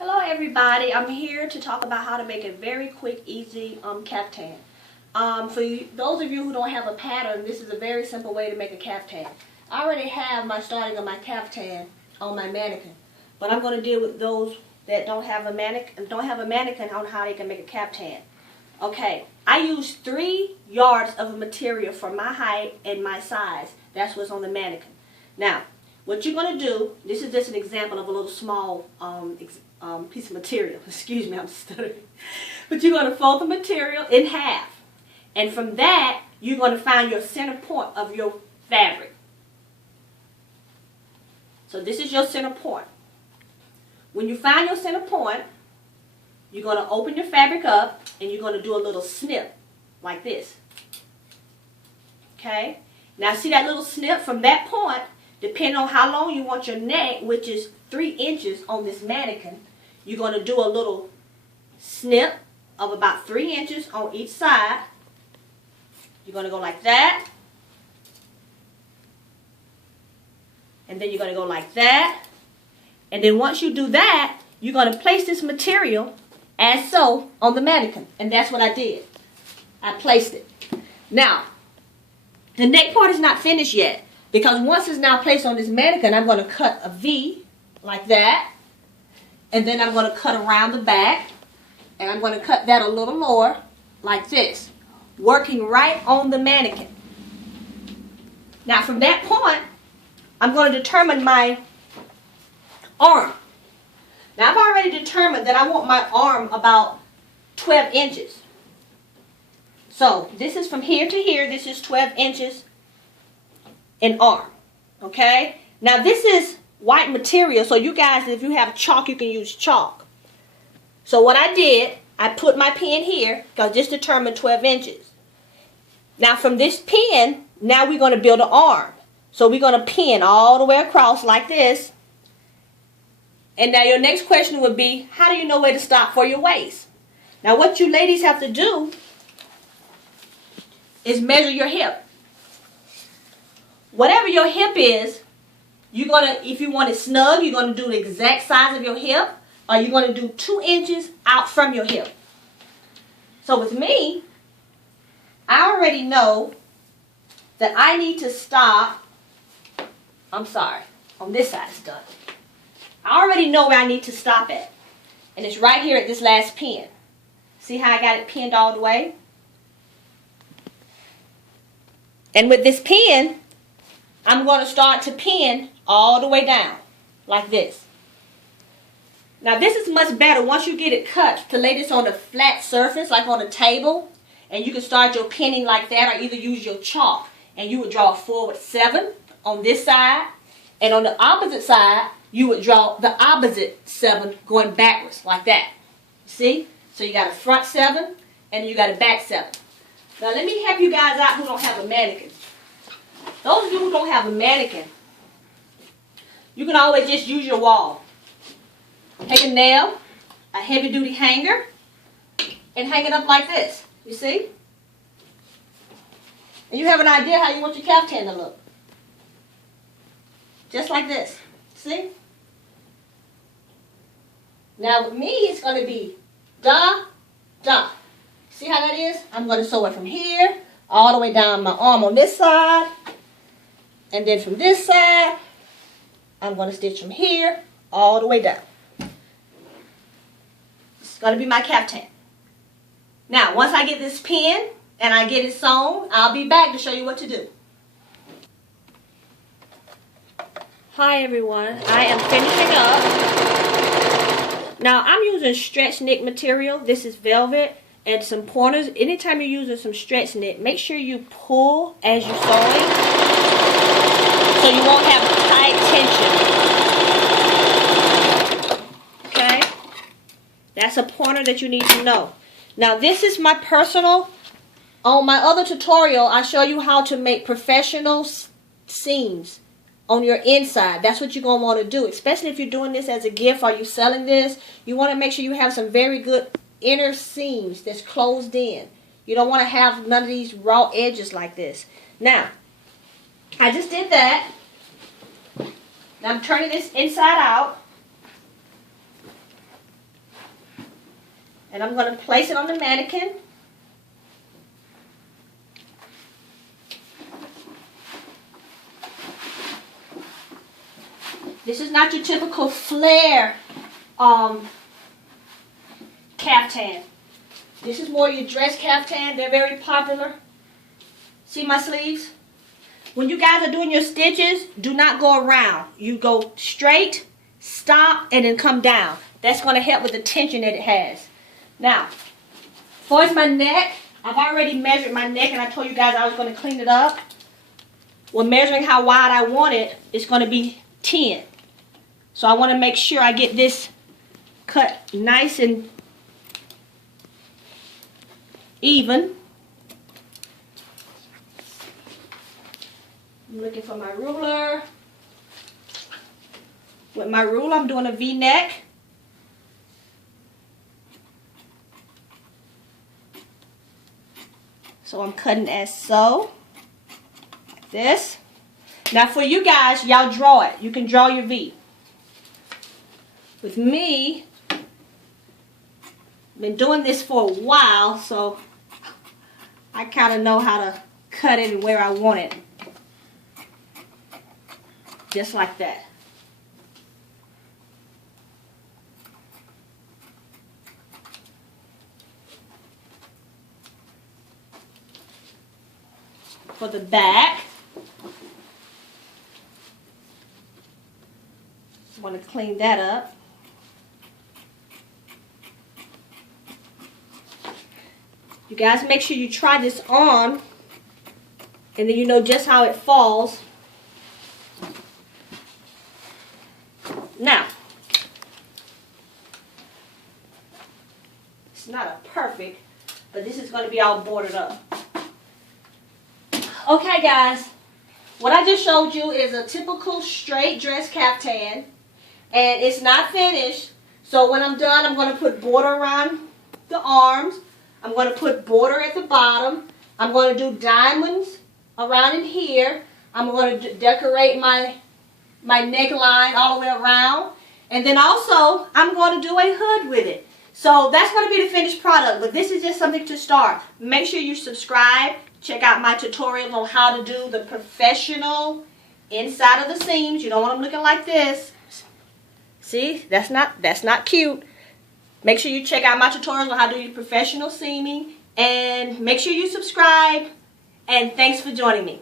Hello everybody, I'm here to talk about how to make a very quick, easy caftan. Those of you who don't have a pattern, this is a very simple way to make a caftan. I already have my starting of my caftan on my mannequin, but I'm going to deal with those that don't have a mannequin on how they can make a caftan. Okay, I use 3 yards of material for my height and my size. That's what's on the mannequin. Now, what you're going to do, this is just an example of a little small piece of material. Excuse me, I'm stuttering. But you're going to fold the material in half. And from that, you're going to find your center point of your fabric. So this is your center point. When you find your center point, you're going to open your fabric up and you're going to do a little snip like this. Okay? Now see that little snip from that point, depending on how long you want your neck, which is 3 inches on this mannequin, you're going to do a little snip of about 3 inches on each side. You're going to go like that. And then you're going to go like that. And then once you do that, you're going to place this material as so on the mannequin. And that's what I did. I placed it. Now, the neck part is not finished yet. Because once it's now placed on this mannequin, I'm going to cut a V like that. And then I'm going to cut around the back. And I'm going to cut that a little lower like this. Working right on the mannequin. Now from that point, I'm going to determine my arm. Now I've already determined that I want my arm about 12 inches. So this is from here to here. This is 12 inches in arm. Okay? Now this is white material. So you guys, if you have chalk, you can use chalk. So what I did, I put my pin here because this determined 12 inches. Now from this pin, now we're going to build an arm. So we're going to pin all the way across like this. And now your next question would be, how do you know where to stop for your waist? Now what you ladies have to do is measure your hip. Whatever your hip is, you're going to, if you want it snug, you're going to do the exact size of your hip, or you're going to do 2 inches out from your hip. So with me, I already know that I need to stop, on this side it's done. I already know where I need to stop at. And it's right here at this last pin. See how I got it pinned all the way? And with this pin, I'm going to start to pin all the way down, like this. Now this is much better once you get it cut to lay this on a flat surface, like on a table. And you can start your pinning like that, or either use your chalk. And you would draw a forward 7 on this side. And on the opposite side, you would draw the opposite 7 going backwards, like that. See? So you got a front 7, and you got a back 7. Now let me help you guys out who don't have a mannequin. Those of you who don't have a mannequin, you can always just use your wall. Take a nail, a heavy duty hanger, and hang it up like this. You see? And you have an idea how you want your caftan to look. Just like this. See? Now with me, it's going to be da, da. See how that is? I'm going to sew it from here all the way down my arm on this side. And then from this side, I'm going to stitch from here all the way down. It's going to be my caftan. Now, once I get this pin and I get it sewn, I'll be back to show you what to do. Hi everyone, I am finishing up. Now, I'm using stretch knit material. This is velvet and some pointers. Anytime you're using some stretch knit, make sure you pull as you're sewing so you won't have tight tension. Okay? That's a pointer that you need to know. Now this is my personal, on my other tutorial I show you how to make professional seams on your inside. That's what you're going to want to do, especially if you're doing this as a gift or you're selling this. You want to make sure you have some very good inner seams that's closed in. You don't want to have none of these raw edges like this. Now, I just did that. Now I'm turning this inside out. And I'm going to place it on the mannequin. This is not your typical flare caftan. This is more your dress caftan. They're very popular. See my sleeves? When you guys are doing your stitches, do not go around. You go straight, stop, and then come down. That's going to help with the tension that it has. Now, as far as my neck, I've already measured my neck, and I told you guys I was going to clean it up. Well, measuring how wide I want it, it's going to be 10. So I want to make sure I get this cut nice and even. I'm looking for my ruler. With my ruler, I'm doing a V-neck. So I'm cutting as so, like this. Now for you guys, y'all draw it. You can draw your V. With me, I've been doing this for a while, so I kind of know how to cut it and where I want it. Just like that. For the back, I want to clean that up. You guys make sure you try this on, and then you know just how it falls. Now, it's not a perfect, but this is going to be all bordered up. Okay guys, what I just showed you is a typical straight dress caftan, and it's not finished. So when I'm done, I'm going to put border around the arms. I'm going to put border at the bottom. I'm going to do diamonds around in here. I'm going to decorate my neckline all the way around. And then also, I'm going to do a hood with it. So that's going to be the finished product, but this is just something to start. Make sure you subscribe. Check out my tutorial on how to do the professional inside of the seams. You don't want them looking like this. See, that's not cute. Make sure you check out my tutorials on how to do professional seaming. And make sure you subscribe. And thanks for joining me.